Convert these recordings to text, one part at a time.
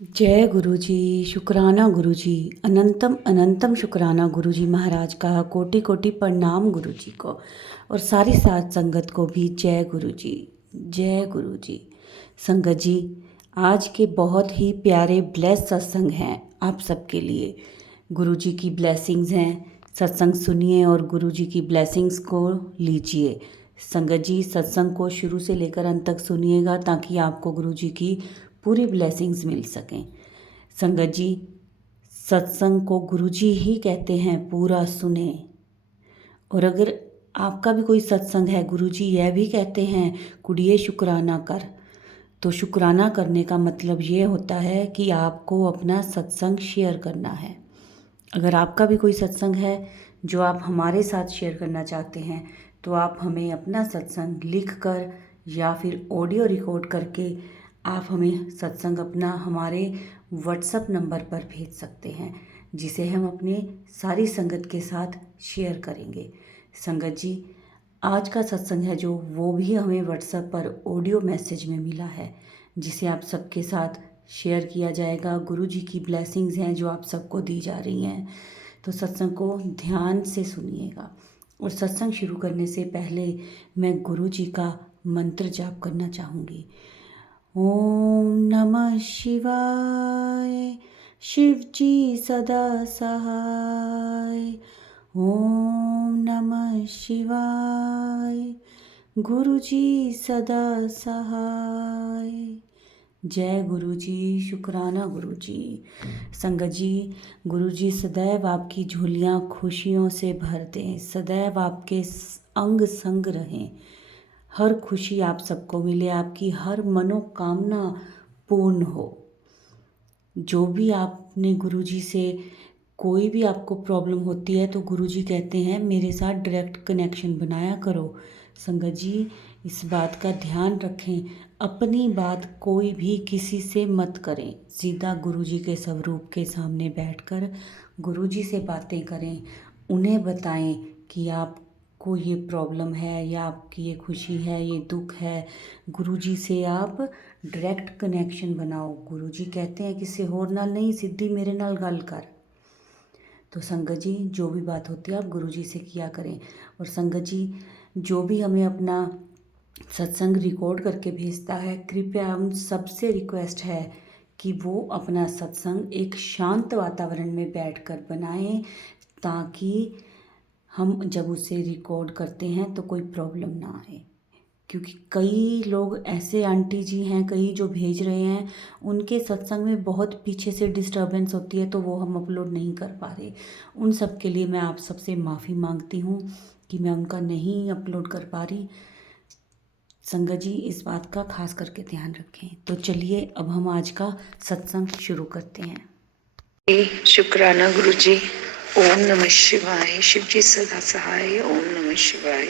जय गुरुजी, शुक्राना गुरुजी, अनंतम अनंतम शुक्राना गुरुजी महाराज का, कोटि कोटि प्रणाम गुरुजी को और सारी साथ संगत को भी जय गुरुजी, जय गुरुजी। संगत जी, आज के बहुत ही प्यारे ब्लेस सत्संग हैं आप सबके लिए। गुरुजी की ब्लेसिंग्स हैं, सत्संग सुनिए और गुरुजी की ब्लेसिंग्स को लीजिए। संगत जी, सत्संग को शुरू से लेकर अंत तक सुनिएगा ताकि आपको गुरुजी की पूरी ब्लेसिंग्स मिल सकें। संगत जी, सत्संग को गुरुजी ही कहते हैं पूरा सुने। और अगर आपका भी कोई सत्संग है, गुरुजी यह भी कहते हैं कुड़िए शुक्राना कर। तो शुक्राना करने का मतलब ये होता है कि आपको अपना सत्संग शेयर करना है। अगर आपका भी कोई सत्संग है जो आप हमारे साथ शेयर करना चाहते हैं तो आप हमें अपना सत्संग लिख कर या फिर ऑडियो रिकॉर्ड करके आप हमें सत्संग अपना हमारे व्हाट्सएप नंबर पर भेज सकते हैं, जिसे हम अपने सारी संगत के साथ शेयर करेंगे। संगत जी, आज का सत्संग है जो वो भी हमें व्हाट्सएप पर ऑडियो मैसेज में मिला है, जिसे आप सबके साथ शेयर किया जाएगा। गुरुजी की ब्लेसिंग्स हैं जो आप सबको दी जा रही हैं। तो सत्संग को ध्यान से सुनिएगा। और सत्संग शुरू करने से पहले मैं गुरुजी का मंत्र जाप करना चाहूँगी। ओम नमः शिवाय, शिव जी सदा सहाय। ओम नमः शिवाय, गुरु जी सदा सहाय। जय गुरु जी, शुक्राना गुरु जी। संगत जी, गुरु जी सदैव आपकी झोलियाँ खुशियों से भर दें, सदैव आपके अंग संग रहें। हर खुशी आप सबको मिले, आपकी हर मनोकामना पूर्ण हो। जो भी आपने गुरुजी से कोई भी आपको प्रॉब्लम होती है तो गुरुजी कहते हैं मेरे साथ डायरेक्ट कनेक्शन बनाया करो। संगत जी, इस बात का ध्यान रखें, अपनी बात कोई भी किसी से मत करें। सीधा गुरुजी के स्वरूप के सामने बैठकर गुरुजी से बातें करें, उन्हें बताएं कि आपको ये प्रॉब्लम है या आपकी ये खुशी है, ये दुख है। गुरुजी से आप डायरेक्ट कनेक्शन बनाओ। गुरुजी कहते हैं किसी होर नाल नहीं, सीधी मेरे नाल गल कर। तो संगत जी, जो भी बात होती है आप गुरुजी से किया करें। और संगत जी, जो भी हमें अपना सत्संग रिकॉर्ड करके भेजता है, कृपया उन सबसे रिक्वेस्ट है कि वो अपना सत्संग एक शांत वातावरण में बैठकर बनाएं, ताकि हम जब उसे रिकॉर्ड करते हैं तो कोई प्रॉब्लम ना आए। क्योंकि कई लोग ऐसे आंटी जी हैं, कई जो भेज रहे हैं, उनके सत्संग में बहुत पीछे से डिस्टर्बेंस होती है तो वो हम अपलोड नहीं कर पा रहे। उन सब के लिए मैं आप सबसे माफ़ी मांगती हूँ कि मैं उनका नहीं अपलोड कर पा रही। संगत जी, इस बात का खास करके ध्यान रखें। तो चलिए अब हम आज का सत्संग शुरू करते हैं। शुक्राना गुरु जी। ओम नमः शिवाय, शिव जी सदा सहाय। ओम नमः शिवाय,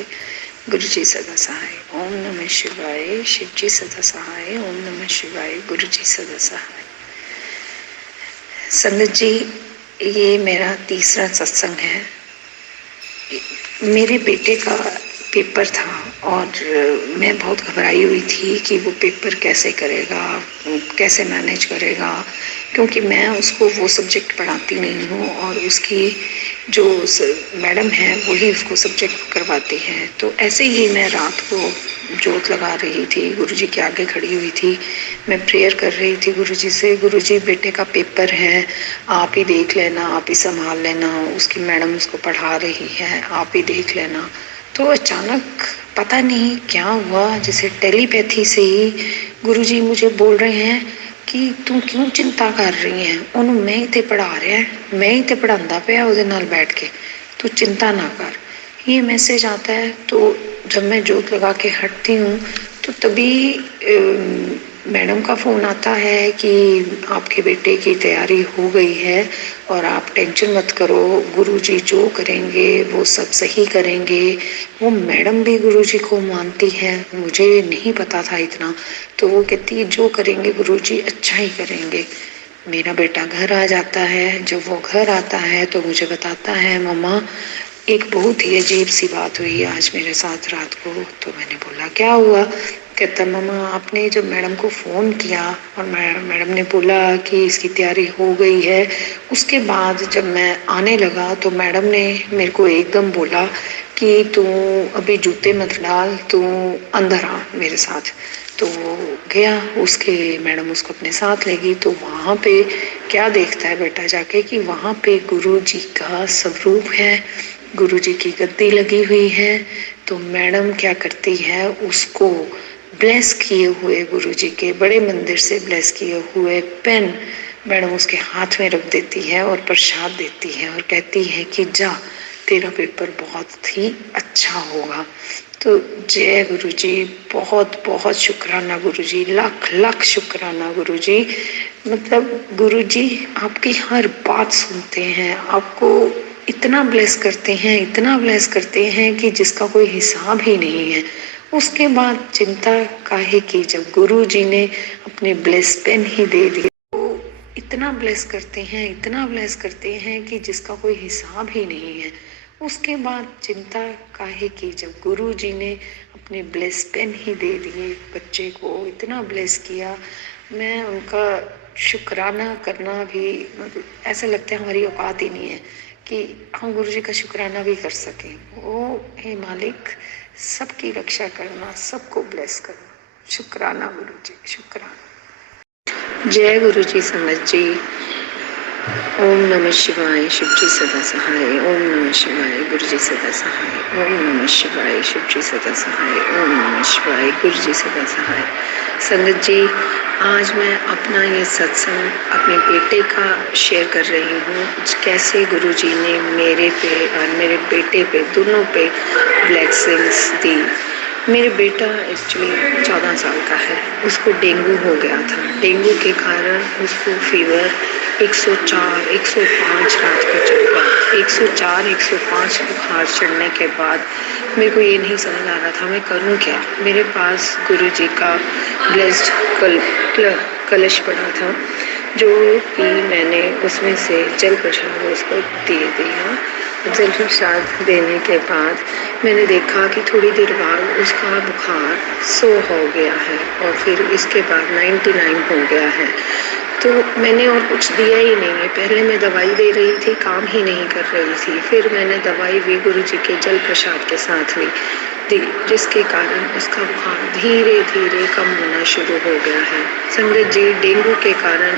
गुरु जी सदा सहाय। ओम नमः शिवाय, शिव जी सदा सहाय। ओम नमः शिवाय, गुरु जी सदा सहाय। संगत जी, ये मेरा तीसरा सत्संग है। मेरे बेटे का पेपर था और मैं बहुत घबराई हुई थी कि वो पेपर कैसे करेगा, कैसे मैनेज करेगा, क्योंकि मैं उसको वो सब्जेक्ट पढ़ाती नहीं हूँ और उसकी जो मैडम है वही उसको सब्जेक्ट करवाती हैं। तो ऐसे ही मैं रात को जोत लगा रही थी, गुरुजी के आगे खड़ी हुई थी, मैं प्रेयर कर रही थी गुरुजी से, गुरुजी बेटे का पेपर है, आप ही देख लेना, आप ही संभाल लेना, उसकी मैडम उसको पढ़ा रही है, आप ही देख लेना। तो अचानक पता नहीं क्या हुआ, जैसे टेलीपैथी से ही गुरुजी मुझे बोल रहे हैं कि तू क्यों चिंता कर रही है, ਉਹਨੂੰ मैं ही ते पढ़ा रहा है, मैं ही ते पढ़ांदा पिया ਉਹਦੇ ਨਾਲ बैठ के, तू चिंता ना कर। ये मैसेज आता है। तो जब मैं जोत लगा के हटती हूँ तो तभी मैडम का फ़ोन आता है कि आपके बेटे की तैयारी हो गई है और आप टेंशन मत करो, गुरुजी जो करेंगे वो सब सही करेंगे। वो मैडम भी गुरुजी को मानती है, मुझे नहीं पता था इतना। तो वो कहती है जो करेंगे गुरुजी अच्छा ही करेंगे। मेरा बेटा घर आ जाता है। जब वो घर आता है तो मुझे बताता है, मम्मा एक बहुत ही अजीब सी बात हुई आज मेरे साथ रात को। तो मैंने बोला क्या हुआ? कहता मम्मा आपने जब मैडम को फ़ोन किया और मैडम ने बोला कि इसकी तैयारी हो गई है, उसके बाद जब मैं आने लगा तो मैडम ने मेरे को एकदम बोला कि तू अभी जूते मत डाल, तू अंदर आ मेरे साथ। तो वो गया, उसके मैडम उसको अपने साथ ले गई। तो वहाँ पे क्या देखता है बेटा जाके कि वहाँ पे गुरु जी का स्वरूप है, गुरु जी की गद्दी लगी हुई है। तो मैडम क्या करती है, उसको ब्लेस किए हुए गुरु जी के बड़े मंदिर से ब्लेस किए हुए पेन मैडम उसके हाथ में रख देती है और प्रसाद देती है और कहती है कि जा, तेरा पेपर बहुत ही अच्छा होगा। तो जय गुरु जी, बहुत बहुत शुक्राना गुरु जी, लाख लाख शुक्राना गुरु जी। मतलब गुरु जी आपकी हर बात सुनते हैं, आपको इतना ब्लेस करते हैं, इतना ब्लेस करते हैं कि जिसका कोई हिसाब ही नहीं है। उसके बाद चिंता काहे की, जब गुरु जी ने अपने ब्लेस पेन ही दे दिए। इतना ब्लेस करते हैं, इतना ब्लेस करते हैं कि जिसका कोई हिसाब ही नहीं है। उसके बाद चिंता काहे की, जब गुरु जी ने अपने ब्लेस पेन ही दे दिए बच्चे को, इतना ब्लेस किया। मैं उनका शुक्राना करना भी मतलब ऐसा लगता है हमारी औकात ही नहीं है कि हम गुरु जी का शुक्राना भी कर सकें। वो हे मालिक, सबकी रक्षा करना, सबको ब्लेस करना। शुक्राना गुरु जी, शुक्राना। जय गुरु जी संगत जी। ओम नमः शिवाय, शिव जी सदा सहाय। ओम नमः शिवाय, गुरु जी सदा सहाय। ओम नमः शिवाय, शिव जी सदा सहाय। ओम नमः शिवाय, गुरु जी सदा सहाय। संगत जी, आज मैं अपना ये सत्संग अपने बेटे का शेयर कर रही हूँ, कैसे गुरु जी ने मेरे पे और मेरे बेटे पे दोनों पे ब्लेसिंग्स दी। मेरे बेटा एक्चुअली 14 साल का है, उसको डेंगू हो गया था। डेंगू के कारण उसको फीवर 104, 105 रात को चढ़ गया। 104, 105 बुखार चढ़ने के बाद मेरे को ये नहीं समझ आ रहा था मैं करूँ क्या। मेरे पास गुरु जी का ब्लेस्ड कलश पड़ा था, जो कि मैंने उसमें से जल प्रसाद उसको दे दिया। जल प्रसाद देने के बाद मैंने देखा कि थोड़ी देर बाद उसका बुखार 100 हो गया है और फिर इसके बाद 99 हो गया है। तो मैंने और कुछ दिया ही नहीं है। पहले मैं दवाई दे रही थी, काम ही नहीं कर रही थी। फिर मैंने दवाई भी गुरु जी के जल प्रसाद के साथ ली दी, जिसके कारण उसका बुखार धीरे धीरे कम होना शुरू हो गया है। संगत जी, डेंगू के कारण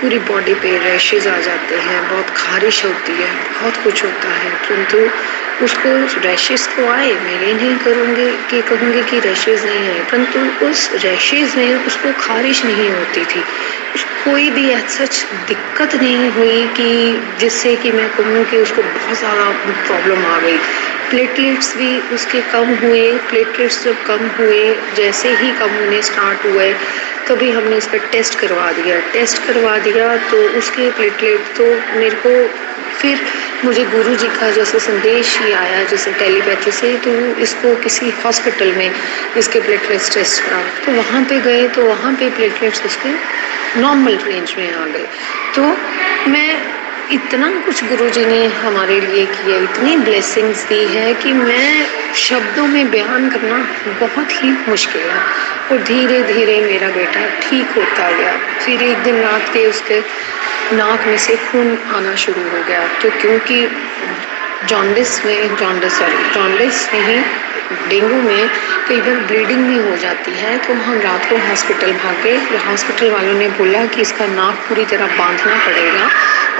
पूरी बॉडी पे रैशेज आ जाते हैं, बहुत खारिश होती है, बहुत कुछ होता है, परंतु उसको रैशेज को आए, मैं ये नहीं कहूँगी कि रैशेज नहीं आए, परंतु उस रैशेज में उसको खारिश नहीं होती थी। कोई भी सच दिक्कत नहीं हुई कि जिससे कि मैं कहूँ कि उसको बहुत ज़्यादा प्रॉब्लम आ गई। प्लेटलेट्स भी उसके कम हुए। प्लेटलेट्स जब कम हुए, जैसे ही कम होने स्टार्ट हुए, तभी हमने उसका टेस्ट करवा दिया। तो उसके प्लेटलेट तो मेरे को फिर मुझे गुरु जी का जैसे संदेश ही आया, जैसे टेलीपैथी से, तो इसको किसी हॉस्पिटल में इसके प्लेटलेट्स टेस्ट करा। तो वहाँ पे गए तो वहाँ पे प्लेटलेट्स उसके नॉर्मल रेंज में आ गए। तो मैं इतना कुछ गुरु जी ने हमारे लिए किया, इतनी ब्लेसिंग्स दी है कि मैं शब्दों में बयान करना बहुत ही मुश्किल है। और धीरे धीरे मेरा बेटा ठीक होता गया। फिर एक दिन रात के उसके नाक में से खून आना शुरू हो गया। तो क्योंकि जॉन्डिस नहीं, डेंगू में कई बार ब्लीडिंग भी हो जाती है। तो हम रात को हॉस्पिटल भागे। हॉस्पिटल वालों ने बोला कि इसका नाक पूरी तरह बांधना पड़ेगा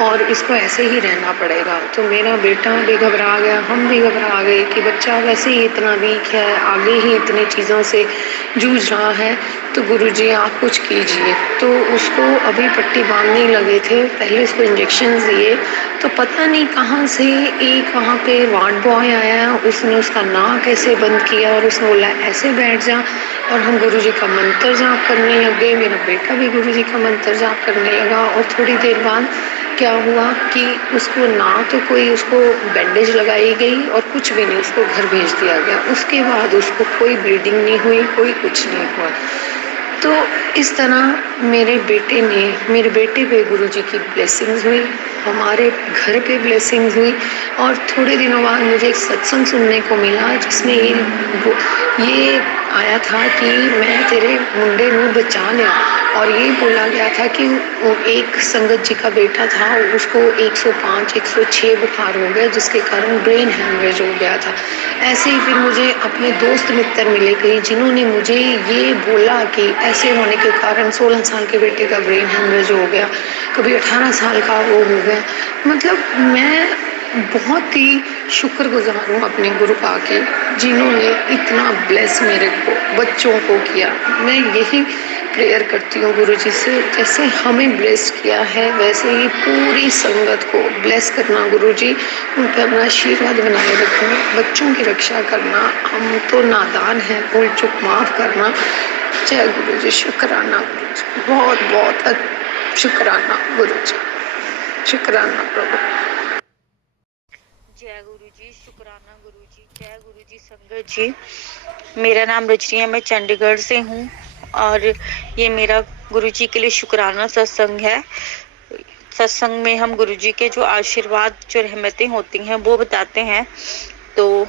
और इसको ऐसे ही रहना पड़ेगा। तो मेरा बेटा भी घबरा गया, हम भी घबरा गए कि बच्चा वैसे ही इतना वीक है, आगे ही इतनी चीज़ों से जूझ रहा है, तो गुरुजी आप कुछ कीजिए। तो उसको अभी पट्टी बांधने लगे थे, पहले उसको इंजेक्शन दिए। तो पता नहीं कहाँ से एक वहाँ पे वार्ड बॉय आया, उसने उसका नाक ऐसे बंद किया और उसने बोला ऐसे बैठ जा। और हम गुरुजी का मंत्र जाप करने लगे। मेरा बेटा भी गुरुजी का मंत्र जाप करने लगा। और थोड़ी देर बाद क्या हुआ कि उसको ना तो कोई उसको बैंडेज लगाई गई और कुछ भी नहीं, उसको घर भेज दिया गया। उसके बाद उसको कोई ब्लीडिंग नहीं हुई, कोई कुछ नहीं हुआ। तो इस तरह मेरे बेटे पे गुरुजी की ब्लेसिंग्स हुई, हमारे घर पे ब्लेसिंग्स हुई। और थोड़े दिनों बाद मुझे एक सत्संग सुनने को मिला जिसमें ये आया था कि मैं तेरे मुंडे नू बचा लिया। और ये बोला गया था कि वो एक संगत जी का बेटा था, उसको 105 106 बुखार हो गया जिसके कारण ब्रेन हेमरेज हो गया था। ऐसे ही फिर मुझे अपने दोस्त मित्र मिले कई जिन्होंने मुझे ये बोला कि ऐसे होने के कारण 16 साल के बेटे का ब्रेन हेमरेज हो गया, कभी 18 साल का वो हो गया। मतलब मैं बहुत ही शुक्रगुजार हूँ अपने गुरु पा के जिन्होंने इतना ब्लेस मेरे को बच्चों को किया। मैं यही प्रेयर करती हूँ गुरु जी से, जैसे हमें ब्लेस किया है वैसे ही पूरी संगत को ब्लेस करना गुरु जी, उन पर अपना आशीर्वाद बनाए रखना, बच्चों की रक्षा करना, हम तो नादान हैं, भूल चूक माफ करना। जय गुरु जी, शुक्राना गुरु जी, बहुत बहुत शुक्राना गुरु जी, शुक्राना प्रभु। जय गुरु जी, शुक्राना गुरु जी, जय गुरु जी संगत जी। मेरा नाम रजनी है, मैं चंडीगढ़ से हूँ और ये मेरा गुरु जी के लिए शुक्राना सत्संग है। सत्संग में हम गुरु जी के जो आशीर्वाद, जो रहमतें होती हैं वो बताते हैं। तो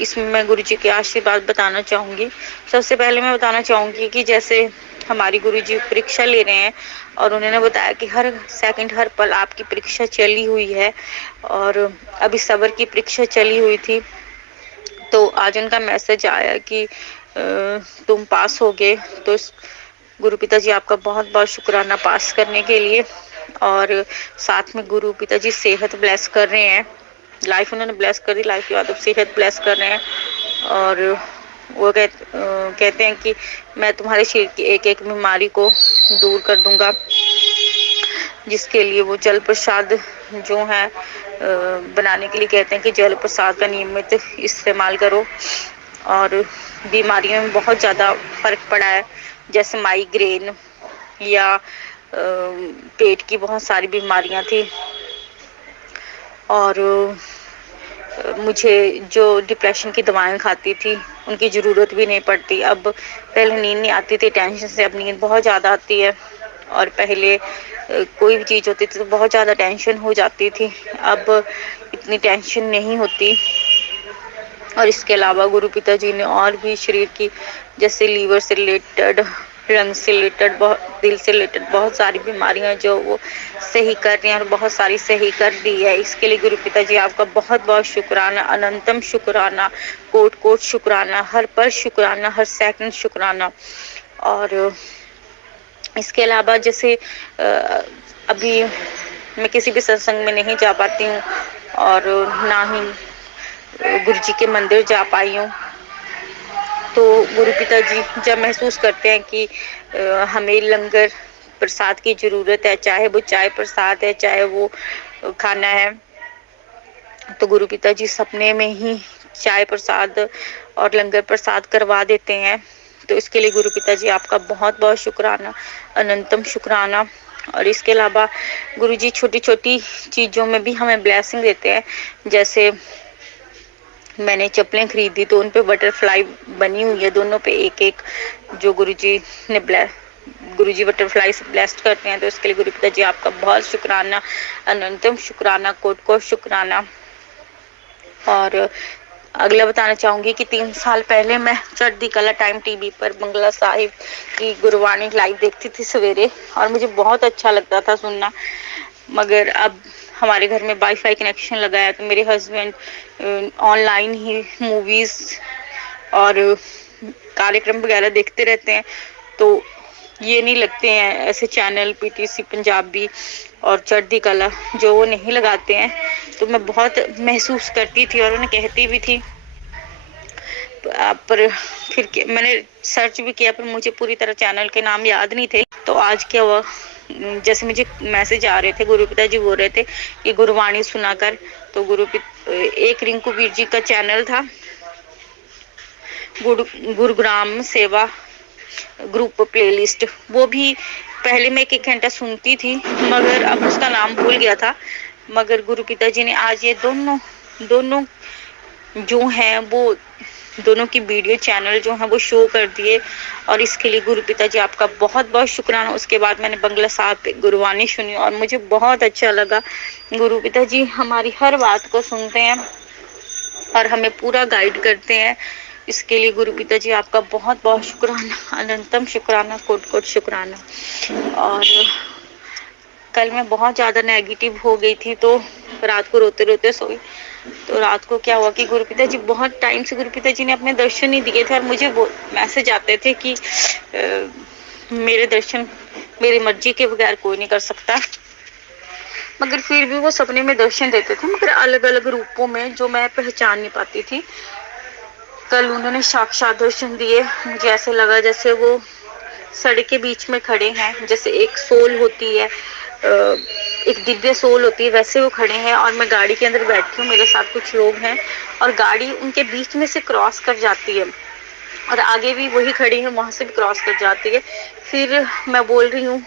इसमें मैं गुरु जी के आशीर्वाद बताना चाहूंगी। सबसे पहले मैं बताना चाहूंगी कि जैसे हमारी गुरु जी परीक्षा ले रहे हैं और उन्होंने बताया कि हर सेकंड हर पल आपकी परीक्षा चली हुई है और अभी सब्र की परीक्षा चली हुई थी। तो आज उनका मैसेज आया कि तुम पास हो गए। तो गुरु पिताजी आपका बहुत बहुत शुक्राना पास करने के लिए। और साथ में गुरु पिताजी सेहत ब्लेस कर रहे हैं, लाइफ उन्होंने ब्लेस कर दी, लाइफ के बाद अब सेहत ब्लेस कर रहे हैं। और वो कहते हैं कि मैं तुम्हारे शरीर की एक एक बीमारी को दूर कर दूंगा, जिसके लिए वो जल प्रसाद जो है बनाने के लिए कहते हैं कि जल प्रसाद का नियमित इस्तेमाल करो। और बीमारियों में बहुत ज़्यादा फर्क पड़ा है, जैसे माइग्रेन या पेट की बहुत सारी बीमारियां थी। और मुझे जो डिप्रेशन की दवाएं खाती थी उनकी ज़रूरत भी नहीं पड़ती। अब पहले नींद नहीं आती थी टेंशन से, अब नींद बहुत ज़्यादा आती है। और पहले कोई भी चीज़ होती थी तो बहुत ज़्यादा टेंशन हो जाती थी, अब इतनी टेंशन नहीं होती। और इसके अलावा गुरु पिताजी ने और भी शरीर की, जैसे लीवर से रिलेटेड, लंग से रिलेटेड, दिल से रिलेटेड बहुत सारी बीमारियां जो वो सही कर रही हैं और बहुत सारी सही कर दी है। इसके लिए गुरु पिताजी आपका बहुत बहुत शुक्राना, अनंतम शुक्राना, कोट कोट शुक्राना, हर पल शुक्राना, हर सेकंड शुक्राना। और इसके अलावा जैसे अभी मैं किसी भी सत्संग में नहीं जा पाती हूँ और ना ही गुरु जी के मंदिर जा पाई हूँ। तो गुरु पिताजी जब महसूस करते हैं कि हमें लंगर प्रसाद की जरूरत है, चाहे वो चाय प्रसाद है, चाहे वो खाना है, तो गुरु पिताजी सपने में ही चाय प्रसाद और लंगर प्रसाद करवा देते हैं। तो इसके लिए गुरु पिताजी आपका बहुत बहुत शुक्राना, अनंतम शुक्राना। और इसके अलावा गुरु जी छोटी छोटी चीज़ों में भी हमें ब्लेसिंग देते हैं। जैसे मैंने चप्पलें खरीदी तो उन पे बटरफ्लाई बनी हुई है, दोनों पे एक एक, जो गुरुजी बटरफ्लाई से ब्लेस्ड करते हैं। तो इसके लिए गुरु पिताजी आपका बहुत शुक्राना, अनंतम शुक्राना, कोट कोट शुक्राना। और अगला बताना चाहूंगी कि 3 साल पहले मैं चढ़ती कला टाइम टीवी पर बंगला साहिब की गुरबाणी लाइव देखती थी सवेरे, और मुझे बहुत अच्छा लगता था सुनना। मगर अब हमारे घर में वाईफाई कनेक्शन लगा है तो मेरे हस्बैंड ऑनलाइन ही मूवीज और कार्यक्रम वगैरह देखते रहते हैं। तो ये नहीं लगते हैं ऐसे चैनल पीटीसी पंजाबी और चढ़ती कला, जो वो नहीं लगाते हैं। तो मैं बहुत महसूस करती थी और उन्हें कहती भी थी, पर फिर मैंने सर्च भी किया पर मुझे पूरी तरह चैनल के नाम याद नहीं थे। तो आज क्या हुआ, जैसे मुझे मैसेज आ रहे थे, गुरु पिताजी बोल रहे थे कि गुरबाणी सुना कर। तो एक रिंकू वीर जी का चैनल था, गुरुग्राम सेवा ग्रुप प्लेलिस्ट, वो भी पहले मैं 1 घंटा सुनती थी मगर अब उसका नाम भूल गया था। मगर गुरु पिताजी ने आज ये दोनों जो हैं वो दोनों की वीडियो चैनल जो है वो शो कर दिए, और इसके लिए गुरु पिता जी आपका बहुत बहुत शुक्राना। उसके बाद मैंने बंगला साहब पे गुरुवाणी सुनी और मुझे बहुत अच्छा लगा। गुरु पिता जी हमारी हर बात को सुनते हैं और हमें पूरा गाइड करते हैं। इसके लिए गुरु पिता जी आपका बहुत बहुत शुक्राना, अनंतम शुक्राना, कोट कोट शुक्राना। और कल मैं बहुत ज्यादा नेगेटिव हो गई थी, तो रात को रोते रोते सोई। तो रात को क्या हुआ कि गुरुपिता जी बहुत टाइम से गुरुपिता जी ने अपने दर्शन नहीं दिए थे, और मुझे वो मैसेज आते थे कि मेरे दर्शन मेरी मर्जी के बगैर कोई नहीं कर सकता। मगर फिर भी वो सपने में दर्शन देते थे, मगर अलग अलग रूपों में जो मैं पहचान नहीं पाती थी। कल उन्होंने साक्षात दर्शन दिए। मुझे ऐसे लगा जैसे वो सड़क के बीच में खड़े हैं, जैसे एक सोल होती है, एक दिव्य सोल होती है, वैसे वो खड़े हैं। और मैं गाड़ी के अंदर बैठी हूँ, मेरे साथ कुछ लोग हैं, और गाड़ी उनके बीच में से क्रॉस कर जाती है, और आगे भी वही खड़ी है, वहां से भी क्रॉस कर जाती है। फिर मैं बोल रही हूँ,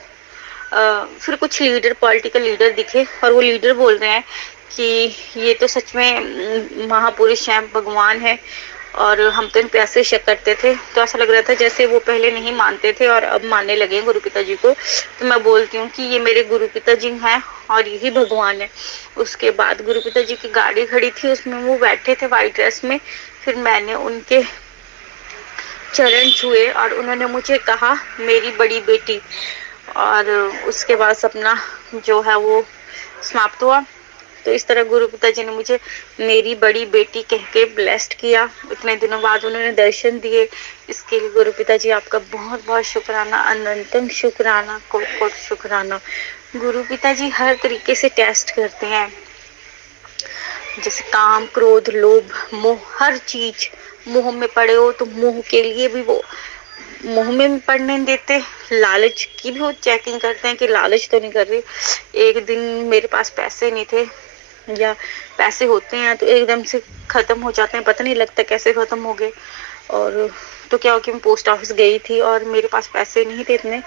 फिर कुछ लीडर, पॉलिटिकल लीडर दिखे, और वो लीडर बोल रहे हैं कि ये तो सच में महापुरुष हैं, भगवान है, और हम तो इन पे ऐसे शक करते थे। तो ऐसा लग रहा था जैसे वो पहले नहीं मानते थे और अब मानने लगे गुरु पिता जी को। तो मैं बोलती हूँ कि ये मेरे गुरु पिता जी हैं और यही भगवान है। उसके बाद गुरु पिता जी की गाड़ी खड़ी थी, उसमें वो बैठे थे व्हाइट ड्रेस में। फिर मैंने उनके चरण छुए और उन्होंने मुझे कहा मेरी बड़ी बेटी, और उसके बाद सपना जो है वो समाप्त हुआ। तो इस तरह गुरु पिता जी ने मुझे मेरी बड़ी बेटी कह के ब्लेस्ड किया। इतने दिनों बाद उन्होंने दर्शन दिए। इसके लिए गुरु पिता जी आपका बहुत बहुत शुक्राना, अनंतम शुक्राना, कोट कोट शुक्राना। गुरु पिता जी हर तरीके से टेस्ट करते हैं, जैसे काम, क्रोध, लोभ, मोह, हर चीज। मोह में पड़े हो तो मोह के लिए भी वो मुंह में भी पड़ने नहीं देते, लालच की भी वो चेकिंग करते हैं कि लालच तो नहीं कर रही। एक दिन मेरे पास पैसे नहीं थे, या पैसे होते हैं तो एकदम से खत्म हो जाते हैं, पता नहीं लगता कैसे खत्म हो गए। और तो क्या हो कि मैं पोस्ट ऑफिस गई थी और मेरे पास पैसे नहीं थे इतने।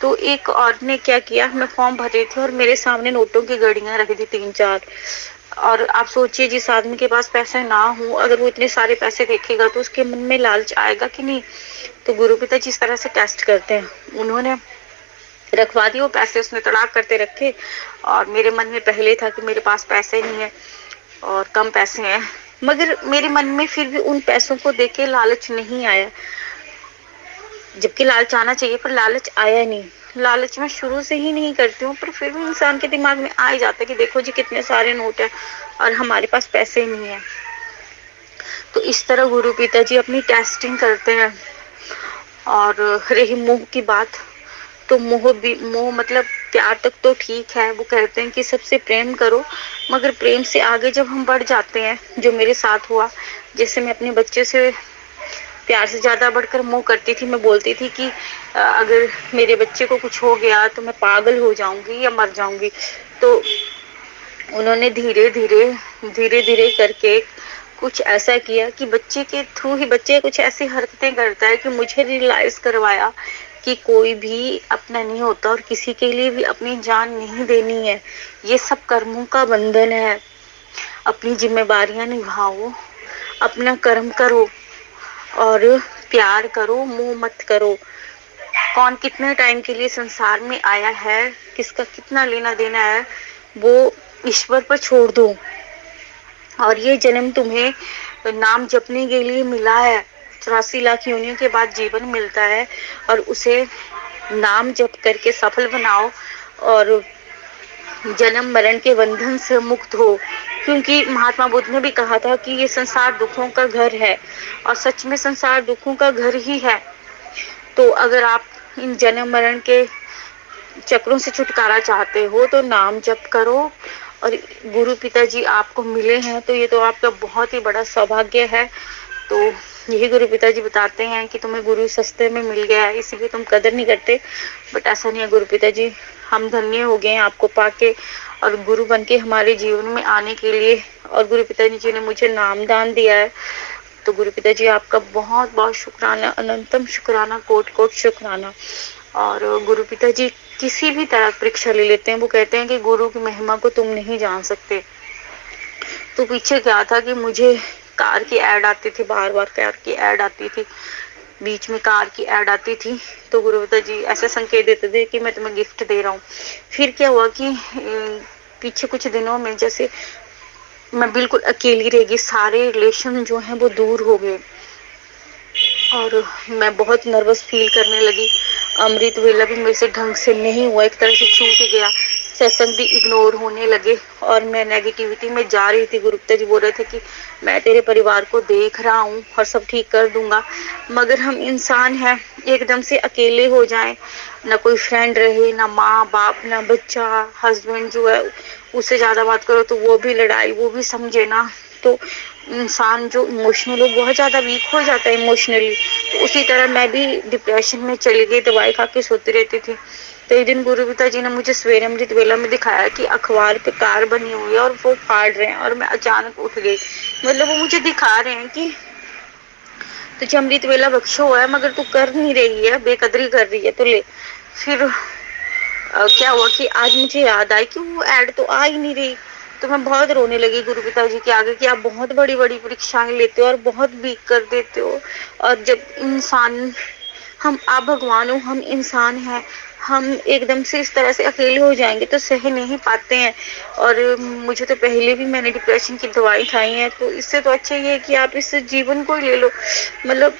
तो एक औरत ने क्या किया, मैं फॉर्म भर रही थी और मेरे सामने नोटों की गड़ियां रखी थी 3-4। और आप सोचिए जिस आदमी के पास पैसे ना हो, अगर वो इतने सारे पैसे देखेगा तो उसके मन में लालच आएगा कि नहीं। तो गुरु पिता जी इस तरह से टेस्ट करते हैं। उन्होंने रखवा दिए वो पैसे, उसने तड़ाक करते रखे, और मेरे मन में पहले था कि मेरे पास पैसे नहीं है और कम पैसे हैं, मगर मेरे मन में फिर भी उन पैसों को देख के लालच नहीं आया, जबकि लालच आना चाहिए, पर लालच आया नहीं। लालच मैं शुरू से ही नहीं करती हूँ, पर फिर भी इंसान के दिमाग में आ ही जाता है कि देखो जी कितने सारे नोट है और हमारे पास पैसे नहीं है। तो इस तरह गुरु पिता जी अपनी टेस्टिंग करते हैं। और रही मोह की बात, तो मोह भी, मोह मतलब प्यार तक तो ठीक है, वो कहते हैं कि सबसे प्रेम करो, मगर प्रेम से आगे जब हम बढ़ जाते हैं, जो मेरे साथ हुआ, जैसे मैं अपने बच्चे से प्यार से ज्यादा बढ़कर मोह करती थी। मैं बोलती थी कि अगर मेरे बच्चे को कुछ हो गया तो मैं पागल हो जाऊंगी या मर जाऊंगी। तो उन्होंने धीरे धीरे धीरे धीरे करके कुछ ऐसा किया कि बच्चे के थ्रू ही, बच्चे कुछ ऐसी हरकतें करता है कि मुझे रियलाइज करवाया कि कोई भी अपना नहीं होता और किसी के लिए भी अपनी जान नहीं देनी है। ये सब कर्मों का बंधन है। अपनी जिम्मेदारियां निभाओ, अपना कर्म करो और प्यार करो, मोह मत करो। कौन कितने टाइम के लिए संसार में आया है, किसका कितना लेना देना है, वो ईश्वर पर छोड़ दो। और ये जन्म तुम्हें नाम जपने के लिए मिला है। 84 लाख योनियों के बाद जीवन मिलता है, और उसे नाम जप करके सफल बनाओ और जन्म मरण के बंधन से मुक्त हो। क्योंकि महात्मा बुद्ध ने भी कहा था कि ये संसार दुखों का घर है, और सच में संसार दुखों का घर ही है। तो अगर आप इन जन्म मरण के चक्रों से छुटकारा चाहते हो तो नाम जप करो, और गुरु पिताजी आपको मिले हैं तो ये तो आपका बहुत ही बड़ा सौभाग्य है। तो यही गुरु पिताजी बताते हैं कि तुम्हें गुरु सस्ते में मिल गया है, इसीलिए तुम कदर नहीं करते। बट ऐसा नहीं है गुरु पिताजी, हम धन्य हो गए हैं आपको पाके और गुरु बन के हमारे जीवन में आने के लिए। और गुरु पिताजी जी ने मुझे नाम दान दिया है। तो गुरु पिताजी आपका बहुत बहुत शुक्राना, अनंतम शुक्राना, कोट कोट शुक्राना। और गुरु पिताजी किसी भी तरह परीक्षा ले लेते हैं, वो कहते हैं कि गुरु की महिमा को तुम नहीं जान सकते। तो पीछे क्या था कि मुझे कार की ऐड आती थी, बार बार कार की ऐड आती थी, बीच में कार की ऐड आती थी, तो गुरुपिता जी ऐसे संकेत देते थे कि मैं तुम्हें गिफ्ट दे रहा हूँ। फिर क्या हुआ कि पीछे कुछ दिनों में जैसे मैं बिल्कुल अकेली रह गई, सारे रिलेशन जो हैं वो दूर हो गए और मैं बहुत नर्वस फील करने लगी। अमृत वेला भी मेरे से ढंग से नहीं हुआ, एक तरह से छूट गया, सत्संग भी इग्नोर होने लगे और मैं नेगेटिविटी में जा रही थी। गुरुप्ता जी बोल रहे थे कि मैं तेरे परिवार को देख रहा हूँ और सब ठीक कर दूंगा, मगर हम इंसान हैं, एकदम से अकेले हो जाएं, ना कोई फ्रेंड रहे, ना माँ बाप, ना बच्चा, हस्बैंड जो है उससे ज्यादा बात करो तो वो भी लड़ाई, वो भी समझे ना, तो इंसान जो इमोशनल हो बहुत ज्यादा वीक हो जाता है इमोशनली। तो उसी तरह मैं भी डिप्रेशन में चली गई, दवाई खा के सोती रहती थी। तो एक दिन गुरुपिता जी ने मुझे सवेरे अमृत वेला में दिखाया कि अखबार पे कार बनी हुई है और वो फाड़ रहे हैं, और मैं अचानक उठ गई। मतलब वो मुझे दिखा रहे हैं कि तुझे अमृत वेला बख्शा हुआ है मगर तू कर नहीं रही है, बेकदरी कर रही है, तो ले। फिर क्या हुआ कि आज मुझे याद आई कि वो ऐड तो आ ही नहीं रही, तो मैं बहुत रोने लगी गुरुपिता जी के आगे कि आप बहुत बड़ी बड़ी परीक्षाएं लेते हो और बहुत वीक कर देते हो। और जब इंसान, हम, आप भगवान हो, हम इंसान हैं, हम एकदम से इस तरह से अकेले हो जाएंगे तो सह नहीं पाते हैं। और मुझे तो पहले भी मैंने डिप्रेशन की दवाई खाई है, तो इससे तो अच्छा ये है कि आप इस जीवन को ही ले लो। मतलब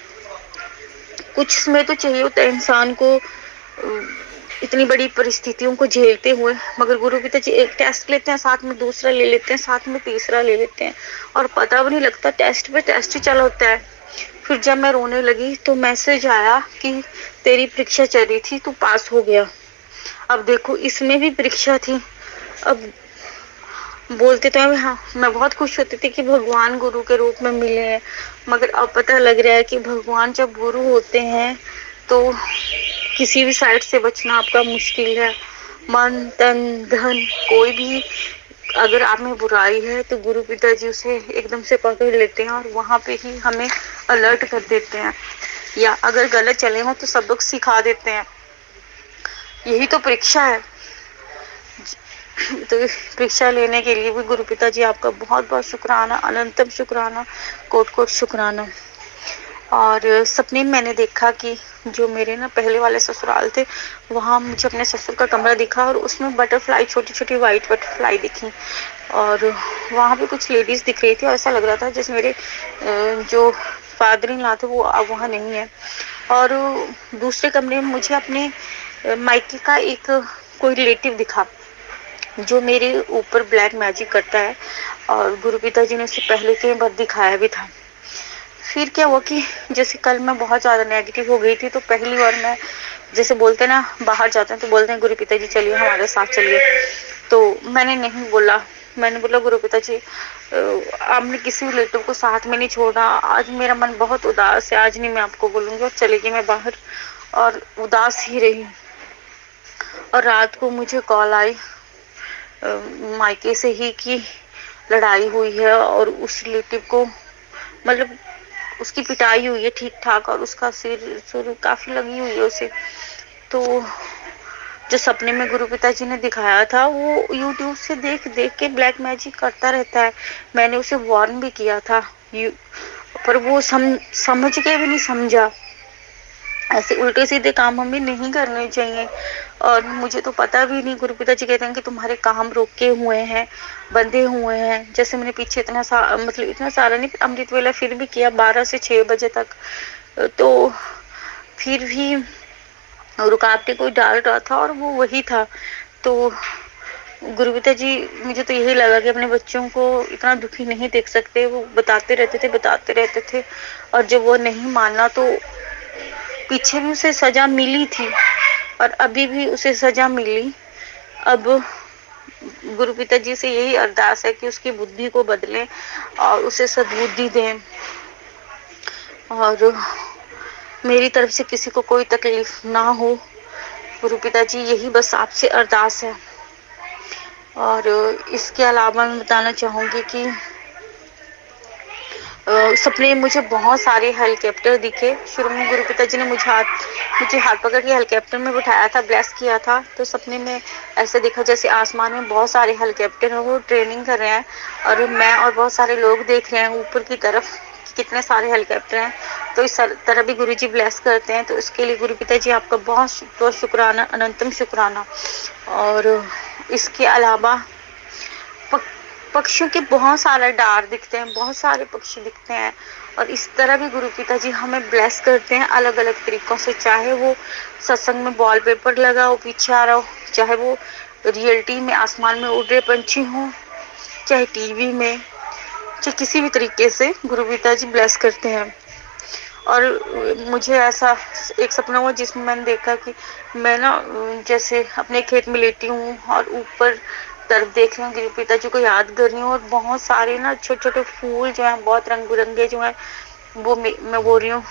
कुछ समय तो चाहिए होता है इंसान को इतनी बड़ी परिस्थितियों को झेलते हुए, मगर गुरु पिता जी एक टेस्ट लेते हैं, साथ में दूसरा ले लेते हैं, साथ में तीसरा ले लेते हैं और पता भी नहीं लगता, टेस्ट पे टेस्ट ही चला होता है। फिर जब मैं रोने लगी तो मैसेज आया कि तेरी परीक्षा चल रही थी, तू पास हो गया। अब देखो इसमें भी परीक्षा थी। अब बोलते तो हाँ, मैं बहुत खुश होती थी कि भगवान गुरु के रूप में मिले हैं, मगर अब पता लग रहा है कि भगवान जब गुरु होते हैं तो किसी भी साइड से बचना आपका मुश्किल है। मन तन धन कोई भी अगर आप में बुराई है तो गुरु पिताजी उसे एकदम से पकड़ लेते हैं और वहां पे ही हमें अलर्ट कर देते हैं, या अगर गलत चले हो तो सबक सिखा देते हैं। यही तो परीक्षा है। तो परीक्षा लेने के लिए भी गुरु पिताजी आपका बहुत बहुत शुक्राना, अनंतम शुक्राना, कोट कोट शुक्राना। और सपने में मैंने देखा कि जो मेरे ना पहले वाले ससुराल थे, वहाँ मुझे अपने ससुर का कमरा दिखा और उसमें बटरफ्लाई, छोटी छोटी वाइट बटरफ्लाई दिखी, और वहाँ पे कुछ लेडीज दिख रही थी और ऐसा लग रहा था जैसे मेरे जो फादर इन लॉ थे वो अब वहाँ नहीं है। और दूसरे कमरे में मुझे अपने मायके का एक कोई रिलेटिव दिखा जो मेरे ऊपर ब्लैक मैजिक करता है, और गुरु पिताजी ने उसे पहले कई बार दिखाया भी था। फिर क्या हुआ कि जैसे कल मैं बहुत ज्यादा नेगेटिव हो गई थी, तो पहली बार मैं, जैसे बोलते ना बाहर जाते हैं तो बोलते हैं गुरु पिताजी चलिए हमारे साथ चलिए, तो मैंने नहीं बोला। मैंने बोला गुरु पिताजी आपने किसी रिलेटिव को साथ में नहीं छोड़ा, आज मेरा मन बहुत उदास है, आज नहीं मैं आपको बोलूंगी, और चली गई मैं बाहर और उदास ही रही। और रात को मुझे कॉल आई मायके से ही कि लड़ाई हुई है और उस रिलेटिव को, मतलब उसकी पिटाई हुई है ठीक ठाक, और उसका सिर सुर काफी लगी हुई है उसे। तो जो सपने में गुरु पिताजी ने दिखाया था वो यूट्यूब से देख देख के ब्लैक मैजिक करता रहता है। मैंने उसे वार्न भी किया था, पर वो समझ के भी नहीं समझा। ऐसे उल्टे सीधे काम हमें नहीं करने चाहिए। और मुझे तो पता भी नहीं, गुरु पिताजी कहते हैं कि तुम्हारे काम रोके हुए हैं, बंधे हुए हैं। जैसे मैंने पीछे मतलब इतना सारा नहीं, अमृत वेला फिर भी किया 12 से 6 बजे तक, तो फिर भी रुकावटें कोई डाल रहा था और वो वही था। तो गुरु पिताजी, मुझे तो यही लगा कि अपने बच्चों को इतना दुखी नहीं देख सकते। वो बताते रहते थे, और जब वो नहीं माना तो पीछे भी उसे सजा मिली थी और अभी भी उसे सजा मिली। अब गुरु पिताजी से यही अरदास है कि उसकी बुद्धि को बदलें और उसे सद्बुद्धि दें, और मेरी तरफ से किसी को कोई तकलीफ ना हो। गुरु पिताजी यही बस आपसे अरदास है। और इसके अलावा मैं बताना चाहूंगी कि सपने में मुझे बहुत सारे हेलीकॉप्टर दिखे। शुरू में गुरु पिताजी ने मुझे हाथ पकड़ के हेलीकॉप्टर में बिठाया था, ब्लेस किया था। तो सपने में ऐसे देखा जैसे आसमान में बहुत सारे हेलीकॉप्टर हैं, वो ट्रेनिंग कर रहे हैं और मैं और बहुत सारे लोग देख रहे हैं ऊपर की तरफ कि कितने सारे हेलीकॉप्टर हैं। तो इस तरह भी गुरु जी ब्लेस करते हैं। तो इसके लिए गुरु पिताजी आपका बहुत बहुत शुक्राना, अनंतम शुक्राना। और इसके अलावा पक, पक्षियों के बहुत सारे डार दिखते हैं, बहुत सारे पक्षी दिखते हैं। और इस तरह भी गुरु पिताजी हमें ब्लेस करते हैं अलग अलग तरीकों से, चाहे वो सत्संग में वॉलपेपर लगा हो पीछे आ रहा हो, चाहे वो रियलिटी में आसमान में उड़ रहे पंछी हो, चाहे टीवी में, चाहे किसी भी तरीके से गुरु पिताजी ब्लेस करते हैं। और मुझे ऐसा एक सपना हुआ जिसमें मैंने देखा कि मैं ना जैसे अपने खेत में लेटी हूँ और ऊपर तरफ देख रही हूँ, गुरु पिताजी को याद कर रही हूँ और बहुत सारे ना छोटे छोटे फूल जो हैं, बहुत रंग बिरंगे जो हैं, वो मैं बोल रही हूँ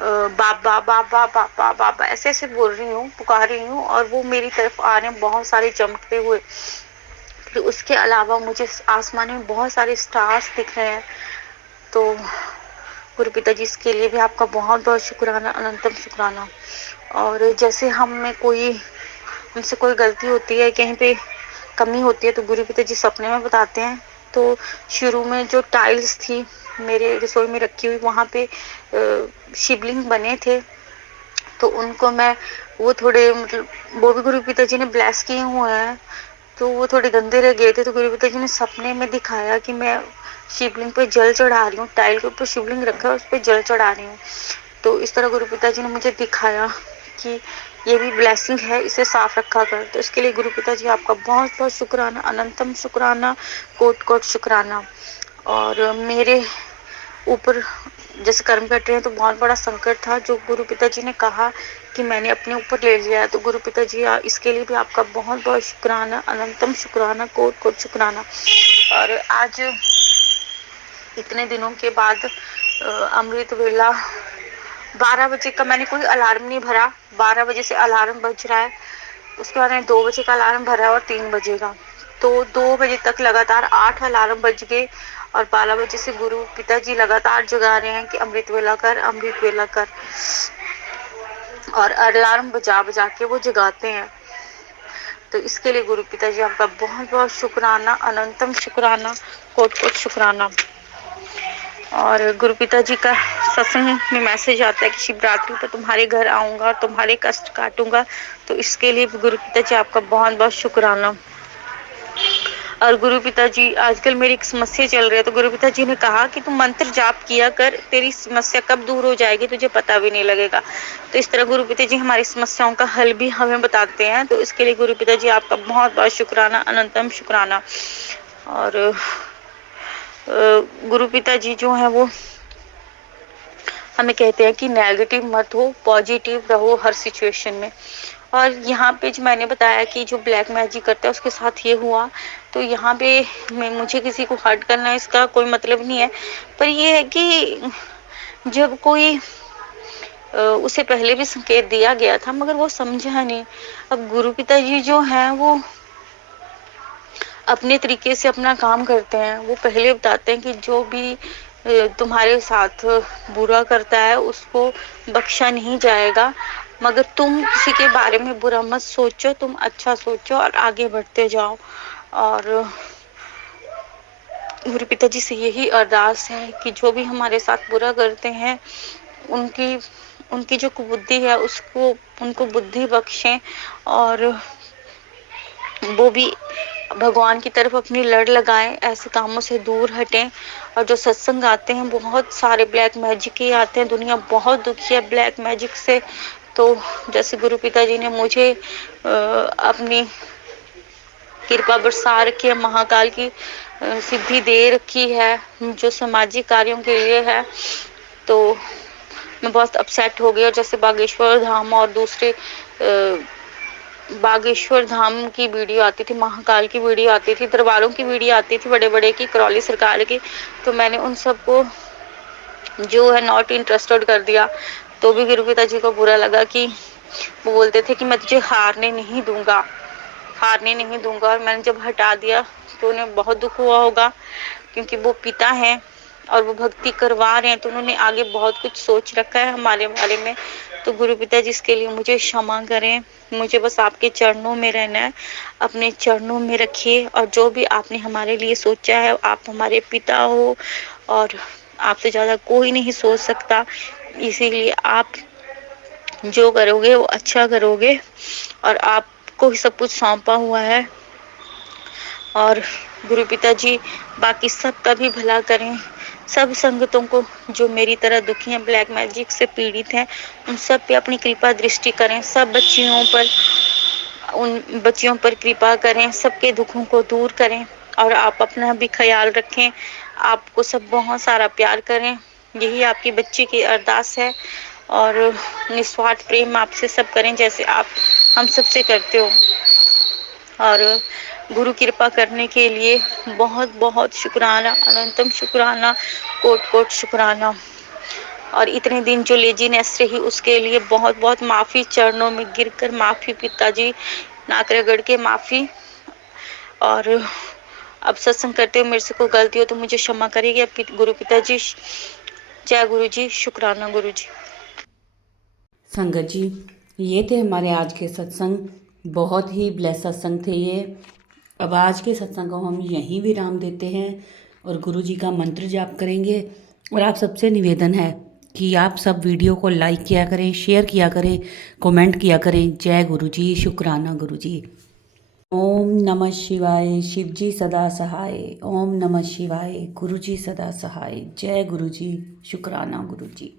बाबा बाबा बाबा बाबा, ऐसे ऐसे बोल रही हूँ, पुकार रही हूँ और वो मेरी तरफ आ रहे हैं बहुत सारे चमकते हुए। फिर उसके अलावा मुझे आसमान में बहुत सारे स्टार्स दिख रहे हैं। तो गुरु पिताजी इसके लिए भी आपका बहुत बहुत शुक्राना, अनंतम शुक्राना। और जैसे हमसे कोई गलती होती है, कहीं पे कमी होती है, तो गुरु पिताजी सपने में बताते हैं। तो शुरू में जो टाइल्स थी मेरे रसोई में रखी हुई, वहां पे शिवलिंग बने थे। तो उनको मैं वो थोड़े मतलब वो भी गुरु पिताजी ने ब्लेस किए हुए हैं, तो वो थोड़े गंदे रह गए थे। तो गुरु पिताजी ने सपने में दिखाया कि मैं शिवलिंग पे जल चढ़ा रही हूँ, टाइल के ऊपर शिवलिंग रखा है, उस पर जल चढ़ा रही हूँ। तो इस तरह गुरु पिताजी ने मुझे दिखाया कि ये भी ब्लेसिंग है, इसे साफ रखा कर। तो इसके लिए गुरु पिताजी आपका बहुत बहुत शुक्राना, अनंतम शुक्राना, कोट कोट शुक्राना। और मेरे ऊपर जैसे कर्म कट रहे हैं तो बहुत बड़ा संकट था, जो गुरु पिताजी ने कहा कि मैंने अपने ऊपर ले लिया है। तो गुरु पिताजी इसके लिए भी आपका बहुत बहुत शुक्राना, अनंतम शुक्राना, कोट कोट शुक्राना। और आज इतने दिनों के बाद अमृत वेला 12 बजे का मैंने कोई अलार्म नहीं भरा, 12 बजे से अलार्म बज रहा है। उसके बाद मैंने 2 बजे का अलार्म भरा और 3 बजे का। तो 2 बजे तक लगातार 8 अलार्म बज गए और 12 बजे से गुरु पिताजी लगातार जगा रहे हैं कि अमृत वेला कर, अमृत वेला कर। और अलार्म बजा बजा के वो जगाते हैं। तो इसके लिए गुरु पिताजी आपका बहुत बहुत शुक्राना, अनंतम शुक्राना, कोट कोट शुक्राना। और गुरु पिताजी का सत्संग में मैसेज आता है कि शिवरात्रि पर तुम्हारे घर आऊंगा और तुम्हारे कष्ट काटूंगा। तो इसके लिए भी गुरु पिताजी आपका बहुत बहुत शुक्राना। और गुरु पिताजी आजकल मेरी एक समस्या चल रही है, तो गुरु पिताजी ने कहा कि तुम मंत्र जाप किया कर, तेरी समस्या कब दूर हो जाएगी तुझे पता भी नहीं लगेगा। तो इस तरह गुरु पिताजी हमारी समस्याओं का हल भी हमें बताते हैं। तो इसके लिए गुरु पिताजी आपका बहुत बहुत शुक्राना, अनंतम शुक्राना। और गुरु पिताजी जो है वो हमें कहते हैं कि नेगेटिव मत हो, पॉजिटिव रहो हर सिचुएशन में। और यहाँ पे जो मैंने बताया कि जो ब्लैक मैजिक करता है उसके साथ ये हुआ, तो यहाँ पे मुझे किसी को हर्ट करना है इसका कोई मतलब नहीं है, पर ये है कि जब कोई उसे पहले भी संकेत दिया गया था मगर वो समझा नहीं। अब गुरु पिताजी जो हैं वो अपने तरीके से अपना काम करते हैं। वो पहले बताते हैं कि जो भी तुम्हारे साथ बुरा करता है उसको बख्शा नहीं जाएगा, मगर तुम किसी के बारे में बुरा मत सोचो, तुम अच्छा सोचो और आगे बढ़ते जाओ। और गुरु पिताजी से यही अरदास है कि जो भी हमारे साथ बुरा करते हैं उनकी उनकी जो कुबुद्धि है उसको उनको बुद्धि बख्शें और वो भी भगवान की तरफ अपनी लड़ लगाएं, ऐसे कामों से दूर हटें। और जो सत्संग आते हैं बहुत सारे ब्लैक मैजिक के आते हैं, दुनिया बहुत दुखी है ब्लैक मैजिक से। तो जैसे गुरु पिताजी ने मुझे अपनी कृपा बरसा रखी है, महाकाल की सिद्धि दे रखी है जो सामाजिक कार्यों के लिए है। तो मैं बहुत अपसेट हो गई। और जैसे बागेश्वर धाम और दूसरे बागेश्वर धाम की वीडियो आती थी, महाकाल की वीडियो आती थी, दरबारों की वीडियो आती थी बड़े बड़े की, करौली सरकार की, तो मैंने उन सबको जो है नॉट इंटरेस्टेड कर दिया। तो भी गुरु पिताजी को बुरा लगा कि वो बोलते थे कि मैं तुझे हारने नहीं दूंगा, हारने नहीं दूंगा। और मैंने जब हटा दिया तो उन्हें बहुत दुख हुआ होगा क्योंकि वो पिता हैं और वो भक्ति करवा रहे हैं, तो उन्होंने आगे बहुत कुछ सोच रखा है हमारे बारे में। तो गुरु पिता जी इसके लिए मुझे क्षमा करें। मुझे बस आपके चरणों में रहना है, अपने चरणों में रखिए, और जो भी आपने हमारे लिए सोचा है, आप हमारे पिता हो और आपसे ज़्यादा कोई नहीं सोच सकता। इसीलिए आप जो करोगे वो अच्छा करोगे, और आपको ही सब कुछ सौंपा हुआ है। और गुरु पिता जी बाकी सबका भी भला करें, सब संगतों को जो मेरी तरह दुखी हैं, ब्लैक मैजिक से पीड़ित हैं, उन सब पे अपनी कृपा दृष्टि करें, सब बच्चियों पर, उन बच्चियों पर कृपा करें, सबके दुखों को दूर करें, और आप अपना भी ख्याल रखें। आपको सब बहुत सारा प्यार करें, यही आपकी बच्ची की अरदास है। और निस्वार्थ प्रेम आपसे सब करें जैसे आप हम सबसे करते हो। और गुरु कृपा करने के लिए बहुत बहुत शुक्राना, अनंतम शुक्राना, कोट कोट शुक्राना। और इतने दिन जो लेजीनेस रही उसके लिए बहुत बहुत माफ़ी, चरणों में गिरकर माफ़ी, पिताजी नाक रगड़ के माफ़ी। और अब सत्संग करते हुए मेरे से कोई गलती हो तो मुझे क्षमा करिए गुरु पिताजी। जय गुरु जी, शुक्राना गुरु जी। संगत जी, ये थे हमारे आज के सत्संग। बहुत ही ब्लेस सत्संग थे ये। अब आज के सत्संग को हम यहीं विराम देते हैं और गुरु जी का मंत्र जाप करेंगे। और आप सबसे निवेदन है कि आप सब वीडियो को लाइक किया करें, शेयर किया करें, कमेंट किया करें। जय गुरु जी, शुक्राना गुरु जी। ओम नमः शिवाय, शिव जी सदा सहाय। ओम नमः शिवाय, गुरु जी सदा सहाय। जय गुरु जी, शुक्राना गुरु जी।